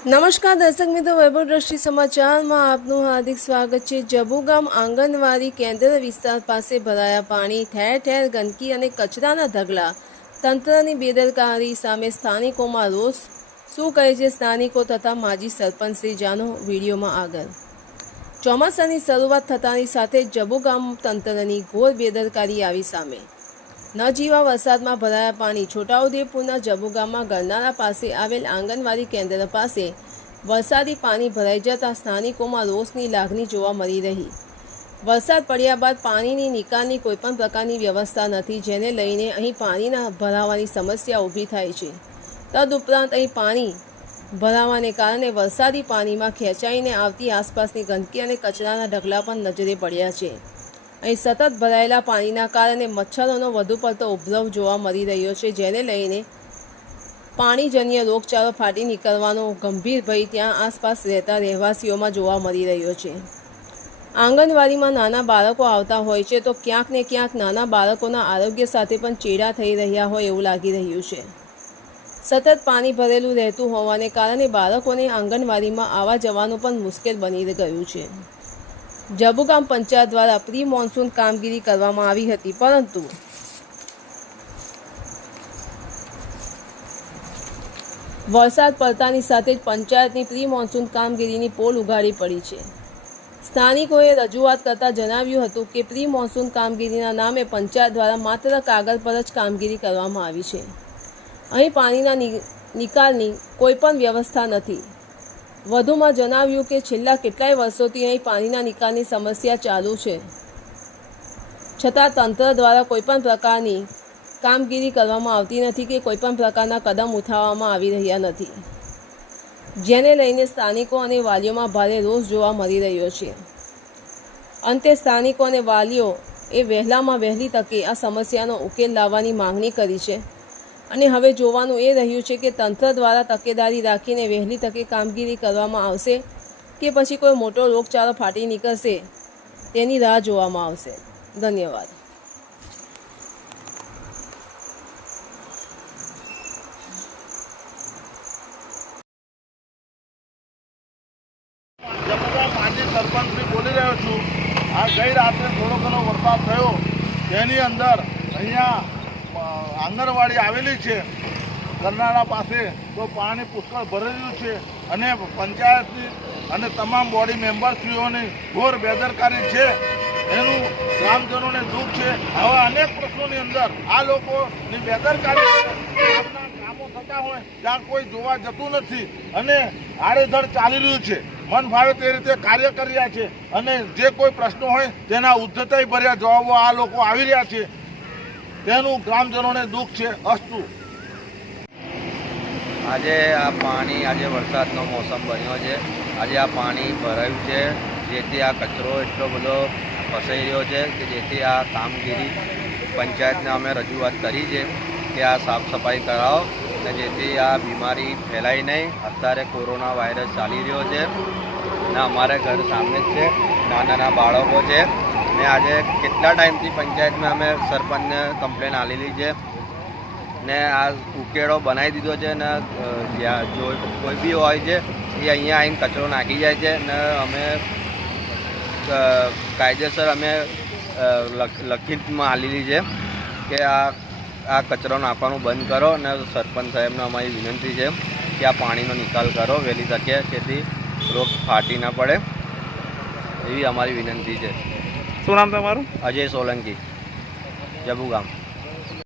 નમસ્કાર દર્શક મિત્રો, વૈભવ દ્રષ્ટિ સમાચારમાં આપનું હાર્દિક સ્વાગત છે. જબુગામ આંગણવાડી કેન્દ્ર વિસ્તાર પાસે ભરાયા પાણી, ઠેર ઠેર ગંદકી અને કચરાના ઢગલા. તંત્રની બેદરકારી સામે સ્થાનિકોમાં રોષ. શું કહે છે સ્થાનિકો તથા માજી સરપંચ શ્રી જાનો? વિડીયોમાં આગળ. ચોમાસાની શરૂઆત થતાની સાથે જબુગામ તંત્રની ઘોર બેદરકારી આવી સામે. ન જીવા વરસાદમાં ભરાયા પાણી છોટાઉદેપુરના જબુગામમાં ગરનાળા પાસે આવેલ આંગણવાડી કેન્દ્ર પાસે વરસાદી પાણી ભરાઈ જતા સ્થાનિકોમાં રોષની લાગણી જોવા મળી રહી. વરસાદ પડ્યા બાદ પાણીની નિકાલની કોઈપણ પ્રકારની વ્યવસ્થા નથી, જેને લઈને અહીં પાણીના ભરાવાની સમસ્યા ઊભી થાય છે. તદુપરાંત અહીં પાણી ભરાવાને કારણે વરસાદી પાણીમાં ખેંચાઈને આવતી આસપાસની ગંદકી અને કચરાના ઢગલા પણ નજરે પડ્યા છે. અહીં સતત ભરાયેલા પાણીના કારણે મચ્છરોનો વધુ પડતો ઉપદ્રવ જોવા મળી રહ્યો છે, જેને લઈને પાણીજન્ય રોગચાળો ફાટી નીકળવાનો ગંભીર ભય ત્યાં આસપાસ રહેતા રહેવાસીઓમાં જોવા મળી રહ્યો છે. આંગણવાડીમાં નાના બાળકો આવતા હોય છે, તો ક્યાંક ને ક્યાંક નાના બાળકોના આરોગ્ય સાથે પણ ચેડા થઈ રહ્યા હોય એવું લાગી રહ્યું છે. સતત પાણી ભરેલું રહેતું હોવાને કારણે બાળકોને આંગણવાડીમાં આવવા જવાનું પણ મુશ્કેલ બની ગયું છે. જબુગામ પંચાયત દ્વારા પ્રી મોન્સૂન કામગીરી કરવામાં આવી હતી, પરંતુ વરસાદ પડતાની સાથે જ પંચાયતની પ્રી મોન્સૂન કામગીરીની પોલ ઉઘાડી પડી છે. સ્થાનિકોએ રજૂઆત કરતાં જણાવ્યું હતું કે પ્રી મોન્સૂન કામગીરીના નામે પંચાયત દ્વારા માત્ર કાગળ પર જ કામગીરી કરવામાં આવી છે. અહીં પાણીના નિકાલની કોઈ પણ વ્યવસ્થા નથી. વધુમાં જણાવ્યું કે છેલ્લા કેટલાય વર્ષોથી અહીં પાણીના નિકાલની સમસ્યા ચાલુ છે. છતાં તંત્ર દ્વારા કોઈપણ પ્રકારની કામગીરી કરવામાં આવતી નથી કે કોઈપણ પ્રકારના કદમ ઉઠાવવામાં આવી રહ્યા નથી. જેને લઈને સ્થાનિકો અને વાલીઓમાં ભારે રોષ જોવા મળી રહ્યો છે. અંતે સ્થાનિકો અને વાલીઓ એ વહેલામાં વહેલી તકે આ સમસ્યાનો ઉકેલ લાવવાની માંગણી કરી છે. અને હવે જોવાનું એ રહ્યું છે કે તંત્ર દ્વારા તકેદારી રાખીને વહેલી તકે કામગીરી કરવામાં આવશે કે પછી કોઈ મોટો રોગચાળો ફાટી નીકળશે, તેની રાહ જોવામાં આવશે. ધન્યવાદ. આ ગઈ રાત્રે થોડો ઘણો વરસાદ થયો. તેની અંદર અહીંયા આંગણવાડી આવેલી છે. કરનાળા પાસે તો પાણી પુષ્કળ ભરેલું છે અને પંચાયતની અને તમામ બોડી મેમ્બરશ્રીઓની ઘોર બેદરકારી છે. એનું ગ્રામજનોને દુઃખ છે. આવા અનેક પ્રશ્નોની અંદર આ લોકોની બેદરકારી કામો થતા હોય ત્યાં કોઈ જોવા જતું નથી અને આડેધડ ચાલી રહ્યું છે. મન ભાવે તે રીતે કાર્ય કરી રહ્યા છે અને જે કોઈ પ્રશ્નો હોય તેના ઉદ્ધતાઈ ભર્યા જવાબો આ લોકો આવી રહ્યા છે. તેનું ગ્રામજનોને દુઃખ છે, અસ્તુ. આજે આ પાણી, આજે વરસાદનો મોસમ બન્યો છે. આજે આ પાણી ભરાયું છે. જેથી આ કચરો એટલો બધો ફસાઈ રહ્યો છે કે જેથી આ કામગીરી પંચાયતને અમે રજૂઆત કરી છે કે આ સાફ સફાઈ કરાવો અને જેથી આ બીમારી ફેલાય નહીં. અત્યારે કોરોના વાયરસ ચાલી રહ્યો છે ને અમારે ઘર સામે જ છે. નાના નાના બાળકો છે. ને આજે કેટલા ટાઈમથી પંચાયતમાં અમે સરપંચને કમ્પ્લેન આલેલી છે ને આ ઉકેળો બનાવી દીધો છે ને જો કોઈ બી હોય છે, એ અહીંયા આવીને કચરો નાખી જાય છે ને અમે કાયદેસર અમે લખીતમાં આલેલી છે કે આ આ કચરો નાખવાનું બંધ કરો ને સરપંચ સાહેબને અમારી વિનંતી છે કે આ પાણીનો નિકાલ કરો, વહેલી તકે, જેથી રોગ ફાટી ના પડે એવી અમારી વિનંતી છે. શું નામ તમારું? અજય સોલંકી જબુ ગામ